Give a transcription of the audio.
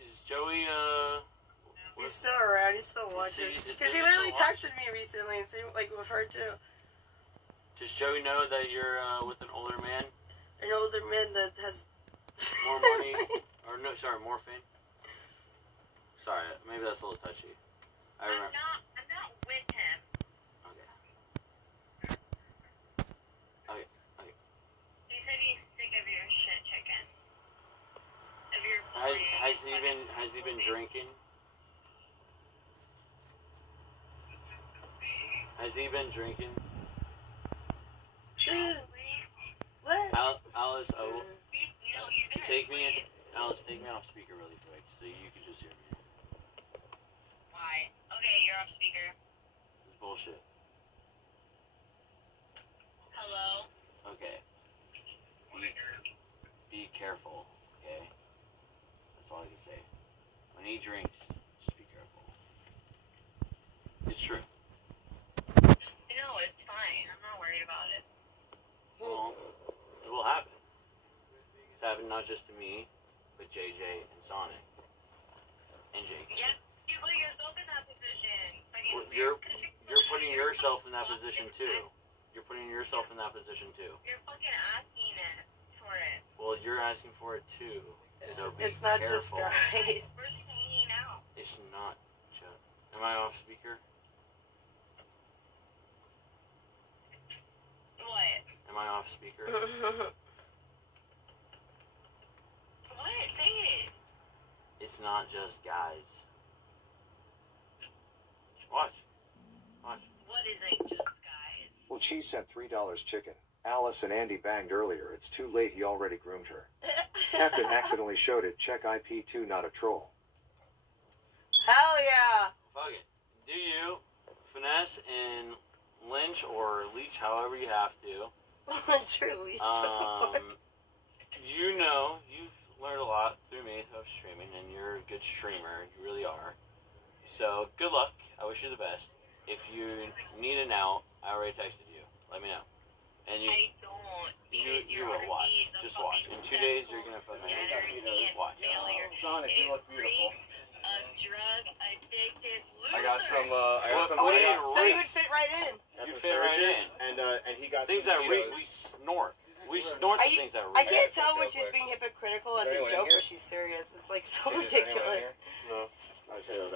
Is Joey, He's still around, he's still watching. Because he literally texted me recently and said, like, with her too. Does Joey know that you're, with an older man? An older man that has... more money? Or, no, sorry, more fame? Sorry, maybe that's a little touchy. I'm not with him. Okay. Okay. He said he's sick of your shit, Chicken. Of your Has he been drinking? Has he been drinking? What? Alice, he's been take me off speaker really quick so you can just hear me. Why? Okay, you're off speaker. It's bullshit. Hello? Okay. Be careful, okay? That's all I can say. When he drinks, just be careful. It's true. No, it's fine. I'm not worried about it. Well, it will happen. It's happened not just to me, but JJ and Sonic. And Jake. Yeah, you put yourself in that position. Well, you're putting yourself in that position too. You're putting yourself in that position too. You're fucking asking it for it. Well, you're asking for it too. So be it's not careful. just guys. We're just hanging out. It's not just... Am I off speaker? What? Am I off speaker? What? Say it. It's not just guys. Watch. What isn't just guys? Well, Cheese sent $3 chicken. Alice and Andy banged earlier. It's too late. He already groomed her. Captain accidentally showed it. Check IP2, not a troll. Hell yeah! Fuck it. Do you finesse and lynch or leech however you have to? Lynch or leech? What the fuck? You know, you've learned a lot through me of streaming, and you're a good streamer. You really are. So, good luck. I wish you the best. If you need an out, I already texted you. Let me know. And I don't. You will watch. Just watch. In 2 days, you're gonna fucking watch. Sonic, you look beautiful. A drug addicted loser. I got some. Oh wait, so you would fit right in. Got You some fit right surges, in. and he got Things some that Cheetos. we snort. We snort the things that I reek. can't tell when she's being hypocritical as a anyone joke here? or she's serious. It's like so Is there anyone ridiculous. here? No. I should have